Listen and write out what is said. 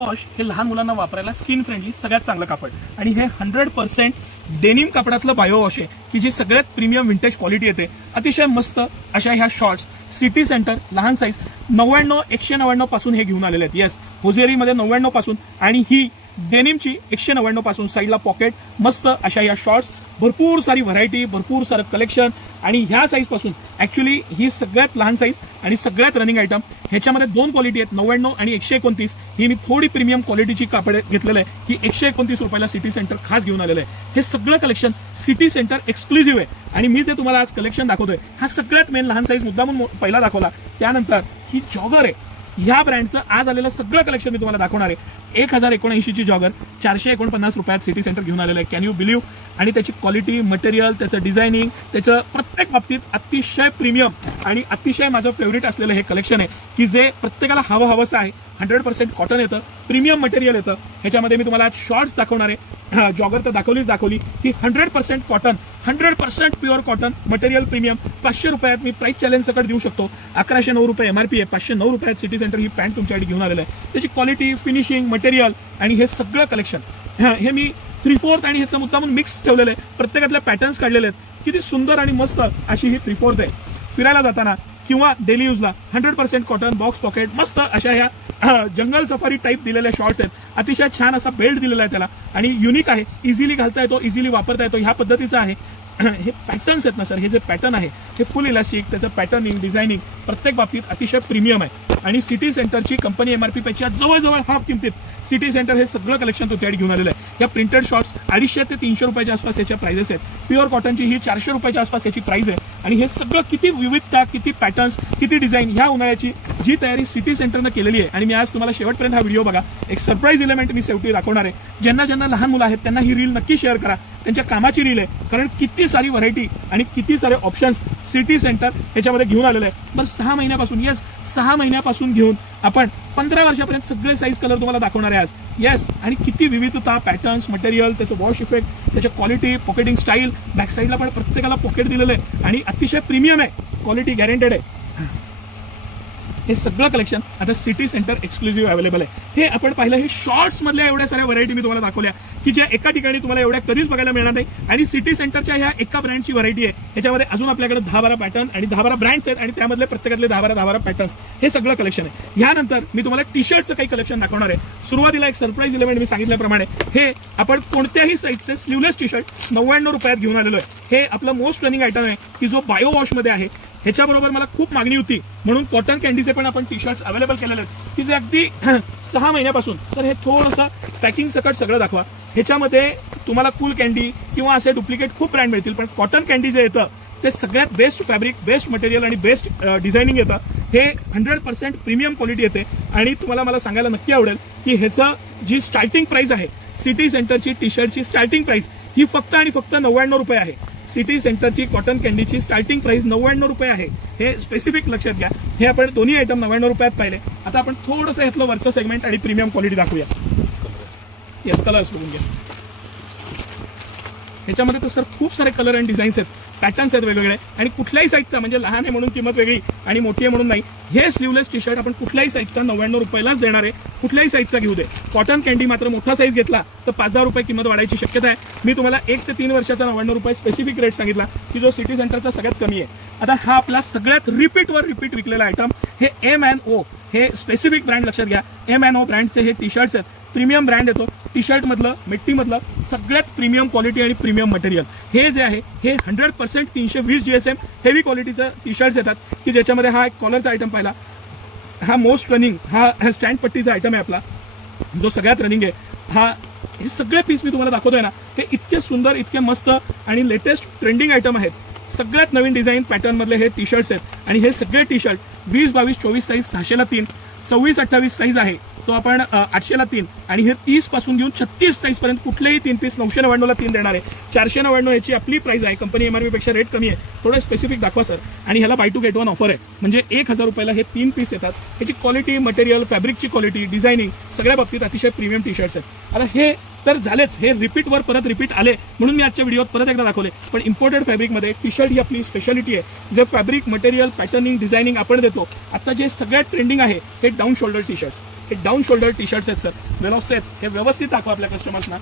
Wash हे लहान मुलांना वापरायला स्किन फ्रेंडली सगळ्यात चांगलं कापड आणि हे 100% डेनिम कापडातलं बायो वॉश आहे की जी सगळ्यात प्रीमियम विंटेज क्वालिटी येते। अतिशय मस्त अशा ह्या शॉर्ट्स सिटी सेंटर लहान साईज 99 पासून हे घेऊन आलेले आहेत। येस, होजेरीमध्ये 99 पासून आणि ही डेनिमची 199 पासून साईडला पॉकेट मस्त अशा या शॉर्ट्स, भरपूर सारी व्हरायटी, भरपूर सारं कलेक्शन आणि ह्या साईज पासून ऍक्च्युअली ही सगळ्यात लहान साईज आणि सगळ्यात रनिंग आयटम। ह्याच्यामध्ये दोन क्वालिटी आहेत, 99 आणि 129। ही मी थोडी प्रीमियम क्वालिटीची कापड घेतलेलं आहे की 129 रुपयाला सिटी सेंटर खास घेऊन आलेलं आहे। हे सगळं कलेक्शन सिटी सेंटर एक्सक्लुझिव्ह आहे आणि मी ते तुम्हाला आज कलेक्शन दाखवतोय। हा सगळ्यात मेन लहान साईज मुद्दामून पहिला दाखवला, त्यानंतर ही जॉगर आहे। ह्या ब्रँडचं आज आलेलं सगळं कलेक्शन मी तुम्हाला दाखवणार आहे। 1079 ची जॉगर 449 रुपयात सिटी सेंटर घेऊन आलेलं आहे। Can you believe? आणि त्याची क्वालिटी, मटेरियल, त्याचं डिझायनिंग, त्याचं प्रत्येक बाबतीत अतिशय प्रीमियम आणि अतिशय माझं फेवरेट असलेलं हे कलेक्शन आहे की जे प्रत्येकाला हवंसं आहे। 100% कॉटन येतं, प्रीमियम मटेरियल येतं। ह्याच्यामध्ये मी तुम्हाला आज शॉर्ट्स दाखवणार आहे। जॉगर तर दाखवली ही 100% cotton, 100% pure cotton material premium. 500 रुपयात मी प्राइस चॅलेंज सकट देऊ शकतो। 1109 रुपये एमआरपी आहे, 509 रुपयात सिटी सेंटर ही पॅन्ट तुमच्यासाठी घेऊन आलेलं आहे। त्याची क्वालिटी, फिनिशिंग, मटेरियल आणि हे सगळं कलेक्शन हे मी 3/4 आणि ह्याचं मुद्दामून मिक्स ठेवलेलं आहे। प्रत्येकातल्या पॅटर्न्स काढलेले आहेत। किती सुंदर आणि मस्त अशी ही 3/4 आहे। फिरायला जाताना किंवा डेली यूजला 100% कॉटन, बॉक्स पॉकेट, मस्त अशा ह्या जंगल सफारी टाईप दिलेल्या शॉर्ट्स आहेत। अतिशय छान असा बेल्ट दिलेला आहे त्याला आणि युनिक आहे, इझिली घालता येतो, इझिली वापरता येतो, ह्या पद्धतीचं आहे। हे पॅटर्न्स आहेत ना सर, हे जे पॅटर्न आहे हे फुल इलास्टिक, त्याचं पॅटर्निंग, डिझायनिंग प्रत्येक बाबतीत अतिशय प्रीमियम आहे आणि सिटी सेंटरची कंपनी एमआरपी पेक्षा जवळजवळ हाफ किमतीत सिटी सेंटर हे सगळं कलेक्शन तुमच्याकडे घेऊन आलेलं आहे। या प्रिंटेड शॉर्ट्स 250 ते 300 रुपयाच्या आसपास याच्या प्राइसेस आहेत। प्युअर कॉटनची ही 400 रुपयाच्या आसपास याची प्राइस आहे आणि हे सगळं किती विविधता, किती पॅटर्न्स, किती डिझाईन, ह्या उन्हाळ्याची जी तयारी सिटी सेंटरनं केलेली आहे। आणि मी आज तुम्हाला शेवटपर्यंत हा व्हिडिओ बघा, एक सरप्राईज एलिमेंट मी शेवटी दाखवणार आहे। ज्यांना लहान मुलं आहेत त्यांना ही रील नक्की शेअर करा, त्यांच्या कामाची रील आहे, कारण किती सारी व्हरायटी आणि किती सारे ऑप्शन्स सिटी सेंटर याच्यामध्ये घेऊन आलेलं आहे। बरं 6 महिन्यापासून, येस 6 महिन्यापासून घेऊन आपण 15 वर्षापर्यंत सगळे साईज कलर तुम्हाला दाखवणार आहे आज। येस, आणि किती विविधता, पॅटर्न्स, मटेरियल, त्याचं वॉश इफेक्ट, त्याच्या क्वालिटी, पॉकेटिंग स्टाईल, बॅक साईडला पण प्रत्येकाला पॉकेट दिलेलं आहे आणि अतिशय प्रीमियम आहे, क्वालिटी गॅरंटेड आहे। हे सगळं कलेक्शन आता सिटी सेंटर एक्सक्लुझिव्ह अवेलेबल आहे। हे आपण पाहिलं, हे शॉर्ट्स मधल्या एवढ्या साऱ्या व्हरायटी मी तुम्हाला दाखवल्या की ज्या एका ठिकाणी तुम्हाला एवढ्या कधीच बघायला मिळणार नाही आणि सिटी सेंटरच्या ह्या एका ब्रँडची व्हरायटी आहे। ह्याच्यामध्ये अजून आपल्याकडे 10-12 पॅटर्न आणि 10-12 ब्रँड्स आहेत आणि त्यामधले प्रत्येकातले 10-12 पॅटर्न्स, हे सगळं कलेक्शन आहे। यानंतर मी तुम्हाला टी शर्टचं काही कलेक्शन दाखवणार आहे। सुरुवातीला एक सरप्राईज एलिमेंट मी सांगितल्याप्रमाणे हे आपण कोणत्याही साईजचे स्लीवलेस टी शर्ट 99 रुपयात घेऊन आलेलो आहे। हे आपलं मोस्ट रनिंग आयटम आहे की जो बायो वॉश मध्ये आहे। ह्याच्याबरोबर मला खूप मागणी होती म्हणून कॉटन कॅन्डीचे पण आपण टी शर्ट्स अवेलेबल केलेले आहेत की जे अगदी 6 महिन्यापासून। सर हे थोडंसं पॅकिंग सकट सगळं दाखवा। ह्याच्यामध्ये तुम्हाला कूल कॅन्डी किंवा असे डुप्लिकेट खूप ब्रँड मिळतील, पण कॉटन कॅन्डी जे येतं ते सगळ्यात बेस्ट फॅब्रिक, बेस्ट मटेरियल आणि बेस्ट डिझायनिंग येतं। हे 100% प्रीमियम क्वालिटी येते आणि तुम्हाला मला सांगायला नक्की आवडेल की ह्याचं जी स्टार्टिंग प्राइस आहे सिटी सेंटरची टी शर्टची स्टार्टिंग प्राइस ही फक्त आणि फक्त 99 रुपये आहे। सिटी सेंटरची कॉटन कॅन्डीची स्टार्टिंग प्राइस 99 रुपये आहे। हे स्पेसिफिक लक्षात घ्या। हे आपण दोन्ही आयटम 99 रुपयात पाहिले। आता आपण थोडंसं ह्यातलं वरचं सेगमेंट आणि प्रीमियम क्वालिटी दाखवूया। येस, कलर्स बघून घ्या। ह्याच्यामध्ये तर सर खूप सारे कलर आणि डिझाईन्स आहेत, पॅटर्न्स आहेत वेगवेगळे आणि कुठल्याही साईजचा, म्हणजे लहान आहे म्हणून किंमत वेगळी आणि मोठी आहे म्हणून नाही। हे स्लीवलेस टी शर्ट आपण कुठल्याही साईजचा 99 रुपयालाच देणार आहे, कुठल्याही साईजचा घेऊ दे। कॉटन कॅन्डी मात्र मोठा साईज घेतला तर 5-10 रुपये किंमत वाढायची शक्यता आहे। मी तुम्हाला 1 ते 3 वर्षाचा 99 रुपये स्पेसिफिक रेट सांगितला की जो सिटी सेंटरचा सगळ्यात कमी आहे। आता हा आपला सगळ्यात रिपीट विकलेला आयटम, हे M&O, हे स्पेसिफिक ब्रँड लक्षात घ्या। M&O ब्रँडचे हे टी शर्ट्स आहेत, प्रीमियम ब्रँड येतो। टी शर्ट मधलं, मिट्टी मधलं सगळ्यात प्रीमियम क्वालिटी आणि प्रीमियम मटेरियल। हे जे आहे हे 100% 320 GSM हेवी क्वालिटीचं टी शर्ट्स येतात की ज्याच्यामध्ये हा एक कॉलरचा आयटम पाहिला, हा मोस्ट रनिंग, हा स्टँड पट्टीचा आयटम आहे आपला जो सगळ्यात रनिंग आहे। हे सगळे पीस मी तुम्हाला दाखवतोय ना, हे इतके सुंदर, इतके मस्त आणि लेटेस्ट ट्रेंडिंग आयटम आहेत। सगळ्यात नवीन डिझाईन पॅटर्न मधले हे टी शर्ट्स आहेत आणि हे सगळे टी शर्ट 20, 22, 24 साईज 600ला 3, 26, 28 साईज आहे तो आपण 800ला 3 आणि हे 30 पासून घेऊन 36 साईज पर्यंत कुठलेही 3 पीस 999ला 3 देणार आहे। 499 याची आपली प्राइस आहे, कंपनी एमआरपी पेक्षा रेट कमी आहे। थोडं स्पेसिफिक दाखवा सर। आणि ह्याला buy two get one offer आहे, म्हणजे 1000 रुपयाला हे 3 पीस येतात। ह्याची क्वालिटी, मटेरियल, फॅब्रिकची क्वालिटी, डिझायनिंग सगळ्या बाबतीत अतिशय प्रीमियम टी शर्ट्स आहेत। आता हे तर झालेच, हे रिपीटवर परत रिपीट आले म्हणून मी आजच्या व्हिडिओत परत एकदा दाखवले, पण इम्पोर्टेड फॅब्रिकमध्ये टी शर्ट ही आपली स्पेशालिटी आहे। जे फॅब्रिक, मटेरियल, पॅटर्निंग, डिझायनिंग आपण देतो। आता जे सगळ्यात ट्रेंडिंग आहे हे डाऊन शोल्डर टी शर्ट्स, हे डाऊन शोल्डर टी शर्ट्स आहेत सर, वेलॉसचे आहेत, हे व्यवस्थित दाखवा आपल्या कस्टमर्सना.